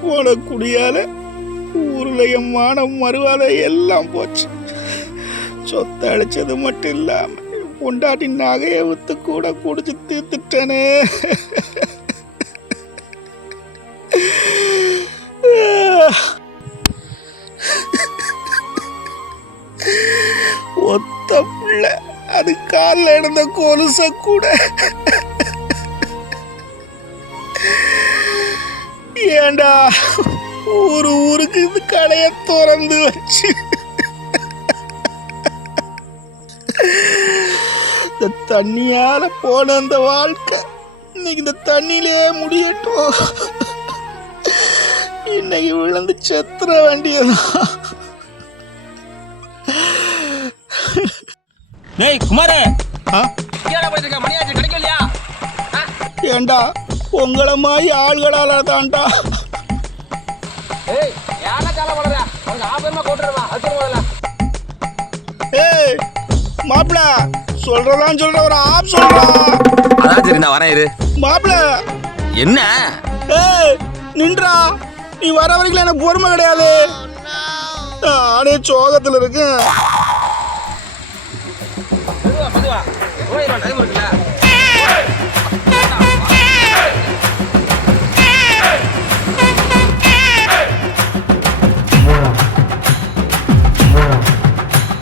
போன குடியால ஊர்ல என் மானம் மறுவாத எல்லாம் போச்சு. சொத்தை அழிச்சது மட்டும் இல்லாம பொண்டாட்டி நகையை வித்து கூட குடிச்சு தீர்த்துட்டனே. ஒத்த பிள்ளை அது காலில் இருந்த கொலுச கூட ஏண்டா ஊருக்கு இது கடையை திறந்து வச்சு இந்த தண்ணியால போன அந்த வாழ்க்கை இன்னைக்கு இந்த தண்ணியிலே முடியட்டும். இன்னைக்கு விழுந்து செத்துற வேண்டியதான். குமாரே, ஏண்டா உங்களை மாதிரி ஆள்களால தான்டா. ஏய் மாப்பிள சொல்றதான் சொல்ற ஒரு ஆப் சொல்றா. அதான் சரி, நான் வரேன் இரு. மாப்பிள என்ன? ஏய் நின்றா, நீ வர வரைக்கும் எனக்கு பொறுமை கிடையாது. நானே சோகத்துல இருக்கேன்.